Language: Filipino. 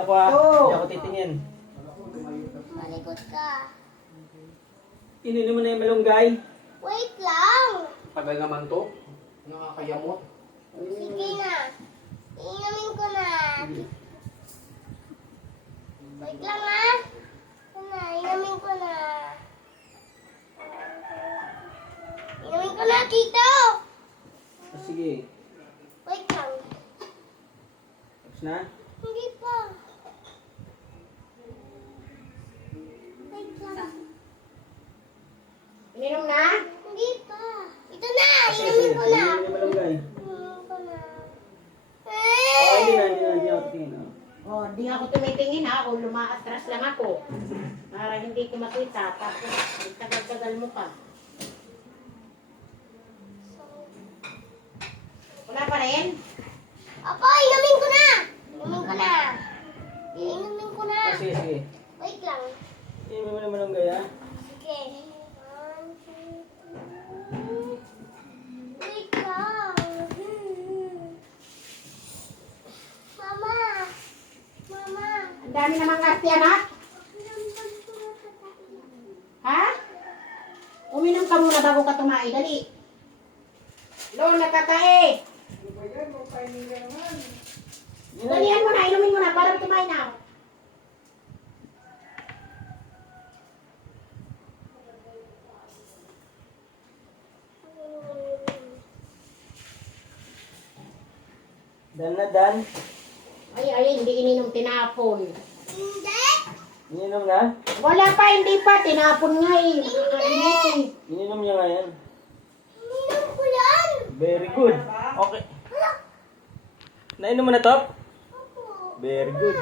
Ako ah, hindi ako titingin. Malikot ka. Ininom mo na yung malunggay. Wait lang. Tagal naman to. Nakakayamot. Sige na. Iinumin ko na. Wait lang ha. Ito na, inumin ko na. Inumin ko na, Tito. Ah, sige. Wait lang. Tapos na? Hindi pa. Wait lang. Ininom na? Hindi pa. Ito na, Ah, sige, inumin sige. ko na. Ininom yung malunggay. Inumin ko na. Oh, hindi ako titingin. Oh. Oh, di ako tumitingin ha. Kung lumaatras lang ako. Para hindi ko makita. Tapos, tagal-tagal mo pa. Wala pa rin? Ako, inumin ko na. Inumin ko na. Inumin ko na. Ah, sige, sige. Wait lang. Ininom mo na yung malunggay ah. Sige. 1, 2, 3. Wait lang. Mama. Mama. Ang dami namang arte, anak. Ha? Uminom ka muna bago ka tumae. Dali. Lo, nakatae. Dalihan mo na, inumin mo na para tumae na. Dan na, Dan. Ay, hindi ininom tinapon. Hindi. Ininom na? Wala pa, hindi pa. Tinapon nga eh. Nakakainis eh. Ininom niya nga yan. Inumin ko yan. Very good. Okay. Nainom mo na to? Opo. Very good.